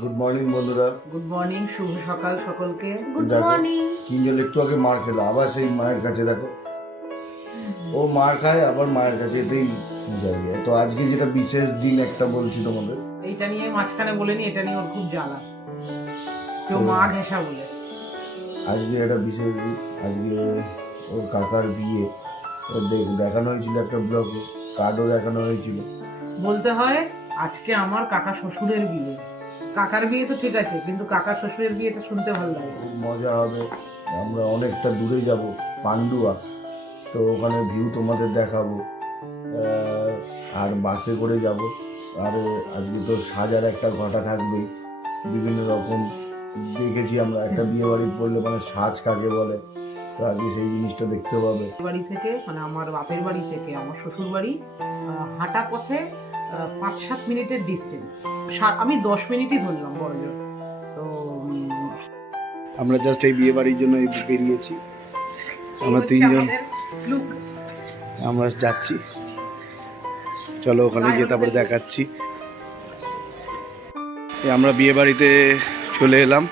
Good morning বন্ধুরা। Good morning, শুভ সকাল সকলকে। Good morning. কিঞ্জল একটু আগে মার খেলো, আবার সেই মায়ের কাছে দেখো, ও মার খায় আবার মায়ের কাছে, এতেই যাবে। তো আজকে যেটা বিশেষ দিন একটা বলছি তোমাদের, এইটা নিয়ে মাঝখানে বলেনি, এটা নিয়ে ওর খুব জ্বালা, কেউ মা ঘেঁষা বলে। আজকে একটা বিশেষ দিন, আজকে ওর কাকার বিয়ে। ওর দেখানো হয়েছিল একটা ব্লগে, কার্ডও দেখানো হয়েছিল। বলতে হয় আজকে আমার কাকা শ্বশুরের বিয়ে। কাকার বিয়ে তো ঠিক আছে, কিন্তু কাকা শ্বশুরের বিয়েটা শুনতে ভালো লাগে। খুব মজা হবে। আমরা অনেকটা দূরে যাব, পান্ডুয়া। তো ওখানে ভিউ তোমাদের দেখাবো, আর বাসে করে যাব। আর আজকে তো সাজার একটা ঘটা থাকবেই, বিভিন্ন রকম দেখেছি আমরা। একটা বিয়ে বাড়ি পড়লে মানে সাজ কাকে বলে, তো আজকে সেই জিনিসটা দেখতে পাবে। বাড়ি থেকে মানে আমার বাপের বাড়ি থেকে আমার শ্বশুর বাড়ি হাঁটা পথে 5-7 মিনিটের ডিস্টেন্স। আমি 10 মিনিটই ধরলাম বড়জোর। তো আমরা জাস্ট এই বিয়ে বাড়ির জন্য বেরিয়েছি, আমরা তিনজন। আমরা যাচ্ছি, চলো ওখানে গিয়ে তারপরে দেখাচ্ছি। আমরা বিয়ে বাড়িতে চলে এলাম।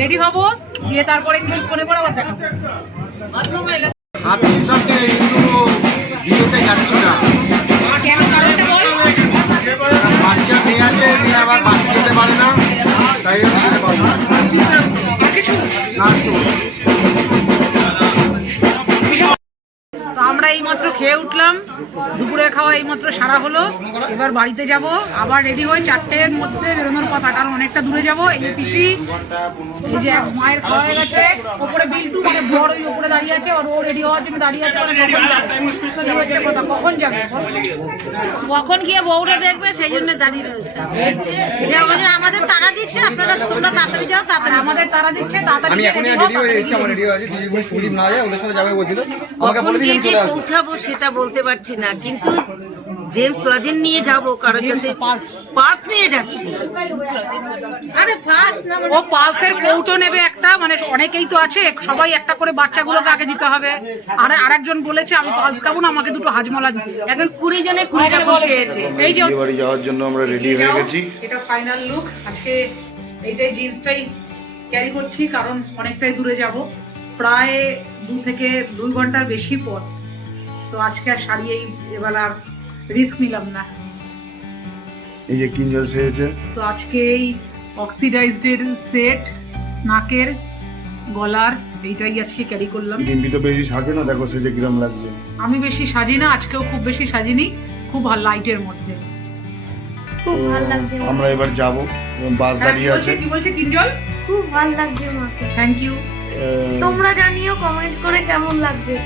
রেডি হবো, দিয়ে তারপরে কিছুক্ষণে পরে আবার দেখাবো। কেন কারণটা বল? বাচ্চা মেয়ে আছে, মেয়ে আবার বাসে যেতে পারে না, তাই যেতে পারবো না। তো আমরা এইমাত্র খেয়ে উঠলাম, দুপুরে খাওয়া এইমাত্র সারা হলো। এবার বাড়িতে যাব, আবার রেডি হয়ে 4টের মধ্যে বেরোনোর কথা, কারণ অনেকটা দূরে যাব। এই পিসি, এই যে এক মায়ের খাওয়া হয়ে গেছে, ওপরে বিল্টু মানে বড় ওই ওপরে দাঁড়িয়ে আছে, আর ও রেডি হওয়ার জন্য দাঁড়িয়ে আছে। কখন যাবে? কখন গিয়ে বউরা দেখবে সেই জন্য দাঁড়িয়ে রয়েছে। আমাদের তারা দিচ্ছে, আপনারা তোমরা তাড়াতাড়ি যাও, তাড়াতাড়ি। আমাদের তারা দিচ্ছে, তাড়াতাড়ি। আমি এখনই রেডি হয়ে যাচ্ছি, আমার রেডি হয়ে আছি। যদি সুদীপ না যায় ওদের সাথে যাবে বলছিল, আমাকে বলে দিন চলে আসবো। পৌঁছাবো সেটা বলতে পারছি না, কিন্তু জেমস লজেন নিয়ে যাবো, কারণ পাস নিয়ে যাচ্ছি। আরে পাস না, ও পালসের কৌটো নেবে একটা, মানে অনেকেই তো আছে, সবাই একটা করে বাচ্চাগুলোকে আগে দিতে হবে। আর আরেকজন বলেছে আমি পালস খাবো না, আমাকে দুটো হাজমলা দিতে। এখন 20 জনে 20 টা বলেছে। এই যে বাড়ি যাওয়ার জন্য আমরা রেডি হয়ে গেছি। এটা ফাইনাল লুক। আজকে এইটাই জিন্সটাই ক্যারি করছি, কারণ অনেকটাই দূরে যাব। প্রায় 2 থেকে 2 ঘন্টার বেশি পথ। তো আজকে আর সারিয়েই এবার আর রিস্ক নিলাম না। এই যে কিঞ্জল সেজেছে, তো আজকে এই অক্সিডাইজডের সেট, নাকের, গলার, এইটাই আজকে ক্যারি করলাম। ডিম্পি তো বেশি সাজে না, দেখো সেজে কিরম লাগছে। আমি বেশি সাজি না, আজকেও খুব বেশি সাজিনি, খুব লাইটের মধ্যে। খুব ভালো লাগছে। আমরা এবার যাব, বাস দাঁড়িয়ে আছে। কি বলছে কিঞ্জল? খুব ভালো লাগছে মাকে। Thank you. তোমরা জানিও কমেন্ট করে কেমন লাগছে।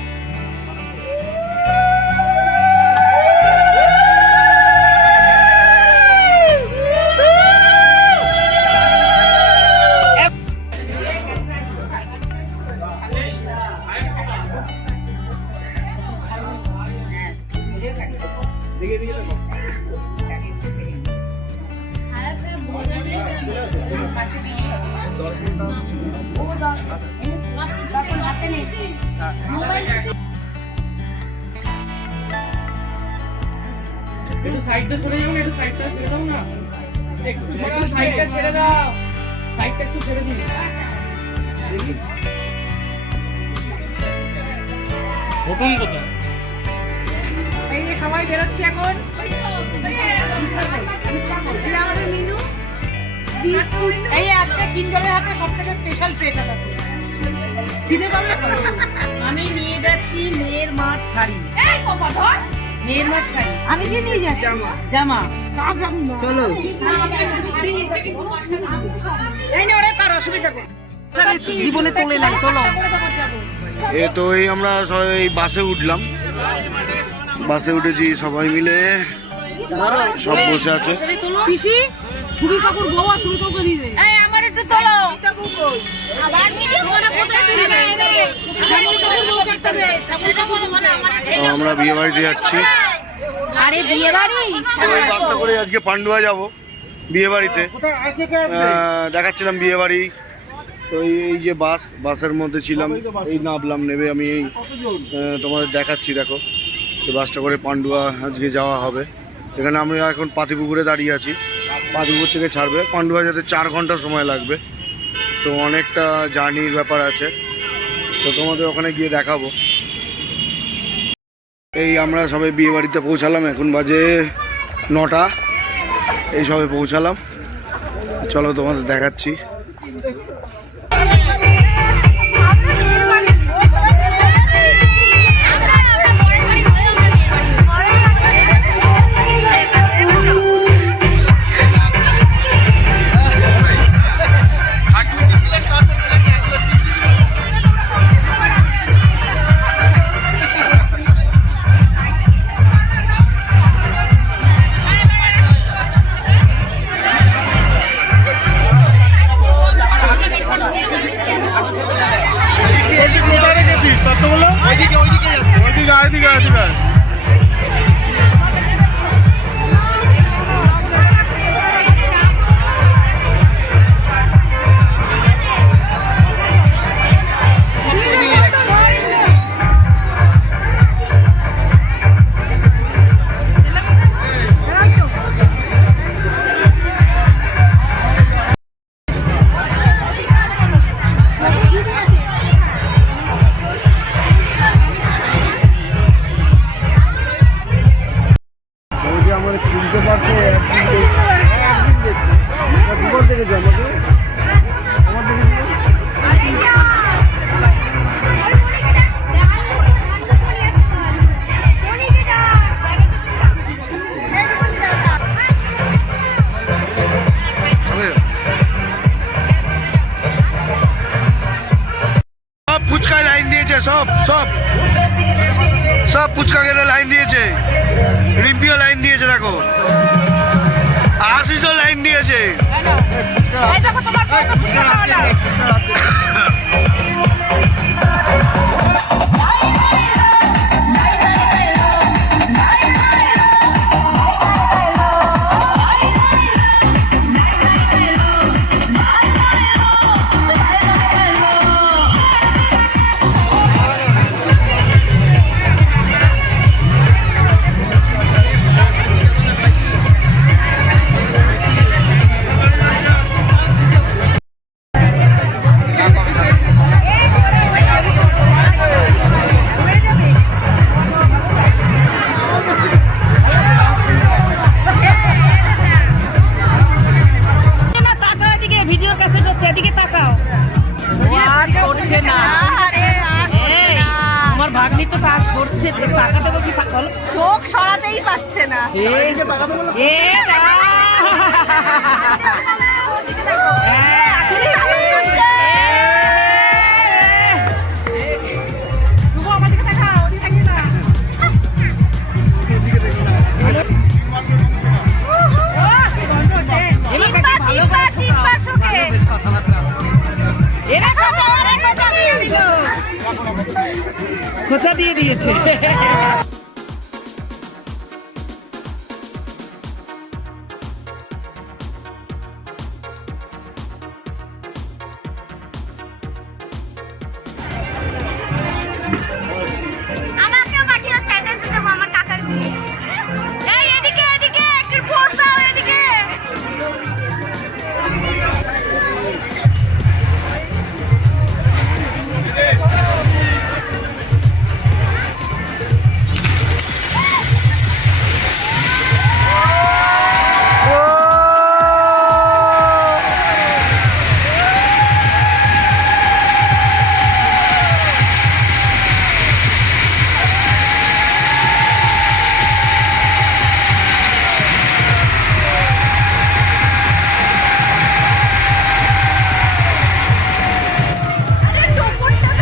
একটু সাইডটা সরে যাও না, একটু সাইডটা ছেড়ে দাও না, একটু সাইডটা ছেড়ে দাও, সাইডটা একটু ছেড়ে দিন। ঘটন কোথায়? এই যে সবাই বেরোচ্ছি এখন। এই আমাদের মিনু, এই আজকে কিঞ্জলের হাতে সবথেকে স্পেশাল ট্রেটা আছে। দিতে পারবে? আমি নিয়ে যাচ্ছি মেয়ের মার শাড়ি, এই বাবা ধর, মেয়ের মার শাড়ি। আমি কি নিয়ে যাচ্ছি? জামা চলো। এই নে, ওরে কার অসুবিধা নেই, জীবনে তোলে নাই, তোলো। এ তো এই আমরা সবাই এই বাসে উঠলাম, বাসে উঠেছি সবাই মিলে, সব বসে আছে। পিসি, সুবি কাকুর বউ আর সুবি কাকুকে দিয়ে দে। এই আমার একটু তোলো। আবার ভিডিও করে কোথায় তুলে দে? সুবি কাকুর বউ দেখতে হবে। সুবি কাকুর মানে আমার তো আমরা বিয়ে বাড়িতে যাচ্ছি। আরে বিয়ে বাড়ি? ওই বাসটা করে আজকে পান্ডুয়া যাব বিয়ে বাড়িতে। দেখাচ্ছিলাম বিয়ে বাড়ি। তো এই যে বাসের মধ্যে ছিলাম, এই নামলাম, নেবে আমি এই তোমাদের দেখাচ্ছি। দেখো এই বাসটা করে পান্ডুয়া আজকে যাওয়া হবে। এখানে আমরা এখন পাতিপুকুরে দাঁড়িয়ে আছি, পাতিপুকুর থেকে ছাড়বে। পান্ডুয়া যেতে 4 ঘন্টা সময় লাগবে, তো অনেকটা জার্নির ব্যাপার আছে। তো তোমাদের ওখানে গিয়ে দেখাবো। এই আমরা সবাই বিয়ে বাড়িতে পৌঁছালাম, এখন বাজে 9টা, এই সবে পৌঁছালাম। চলো তোমাদের দেখাচ্ছি। ফুচকায় লাইন দিয়েছে, সব ফুচকা খেতে লাইন দিয়েছে। রিম্পিও লাইন দিয়েছে, দেখো আশিসও লাইন দিয়েছে। সরছে না। এই, আমার ভাগ্নি তো তার সরছে, তাকাতে বলছি বলো। চোখ সরাতেই পাচ্ছে না। এ না। খোঁচা দিয়ে দিয়েছে। আমাকেও পাঠিয়ে স্ট্যাটাস দেবো আমার কাকার বিয়ে। এই এদিকে এদিকে একটু পোস্ট দাও এদিকে।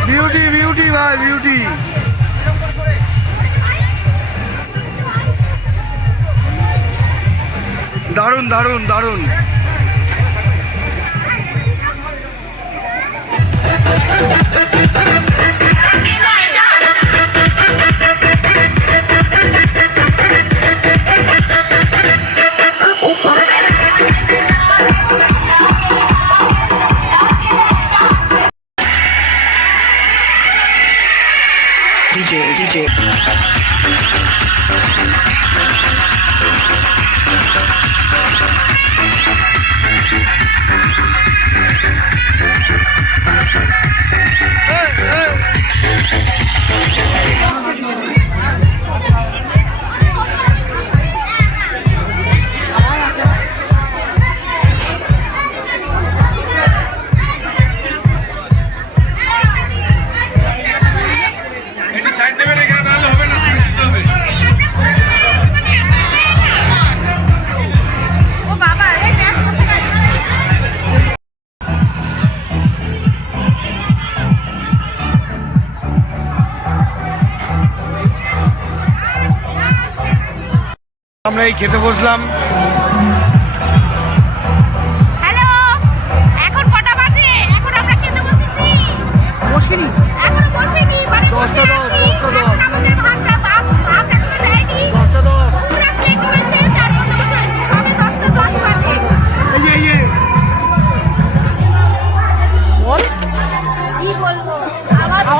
বিউটি বিউটি ভাই বিউটি। দারুণ দারুণ দারুণ। DJ. আমরা এই খেতে বসলাম। হ্যালো, এখন কটা বাজে? এখন আমরা খেতে বসেছি। বসিনি। এখনো বসিনি, মানে 10টা 10, 10টা 10। এখন আমাদের ভাতটা ভাত এখনো দেয়নি। 10টা 10। পুরা প্লেট হয়েছে, তারপর বসে রয়েছি। সবে 10টা 10 বাজে। বল। কি বলবো? আমার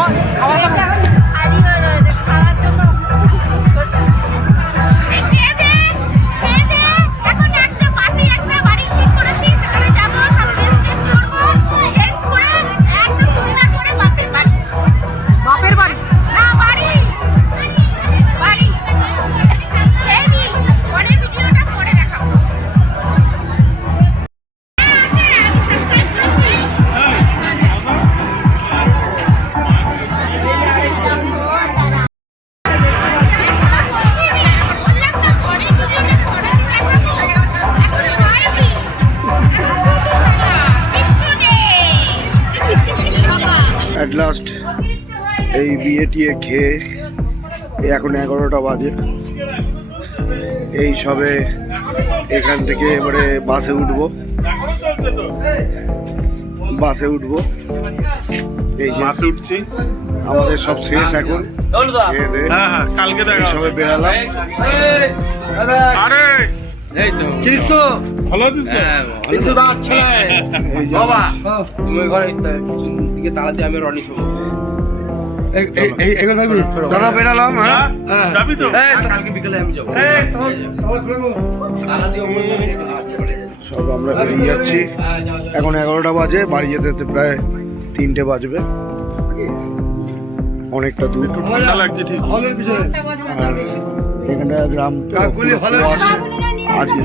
প্লেটটা এখন খালি হয়ে রয়েছে খাওয়ার জন্য। এই খেয়ে দে, এখন একটা পাশেই একটা বাড়ি ঠিক করেছি, সেখানে যাবো, সব চেঞ্জ করবো, চেঞ্জ করে একদম চুলা করে বাপের বাড়ি। বাপের বাড়ি। না, বাড়ি। এই নিন, পরের ভিডিওটা পরে দেখাবো। অ্যাট লাস্ট এই বিয়ে টিয়ে খেয়ে এখন 11টা বাজে। এই সবে এখান থেকে এবারে বাসে উঠবো। এই যে বাসে উঠছি। আমাদের সব শেষ এখন। হ্যাঁ কালকে দেখা এই সবে বেরালাম। আরে এই তো চিনিস তো? ভালো আছিস তো? একটু দাঁড় ছেলে। এই যে বাবা তুমি ওই ঘরে পিছন দিকে তালা দিয়ে আমি রনি শুভ দাদা বেরালাম। হ্যাঁ যাবি তো? কালকে বিকেলে আমি যাবো তালা দিয়ে ওপরে চাবি রেখে দিচ্ছি ঘরে। সব আমরা বেরিয়ে যাচ্ছি। এখন 11টা বাজে, বাড়ি যেতে যেতে প্রায় 3টে বাজবে। অনেকটা দূর। ঠান্ডা লাগছে ঠিক। আর এখানটা গ্রাম আজকে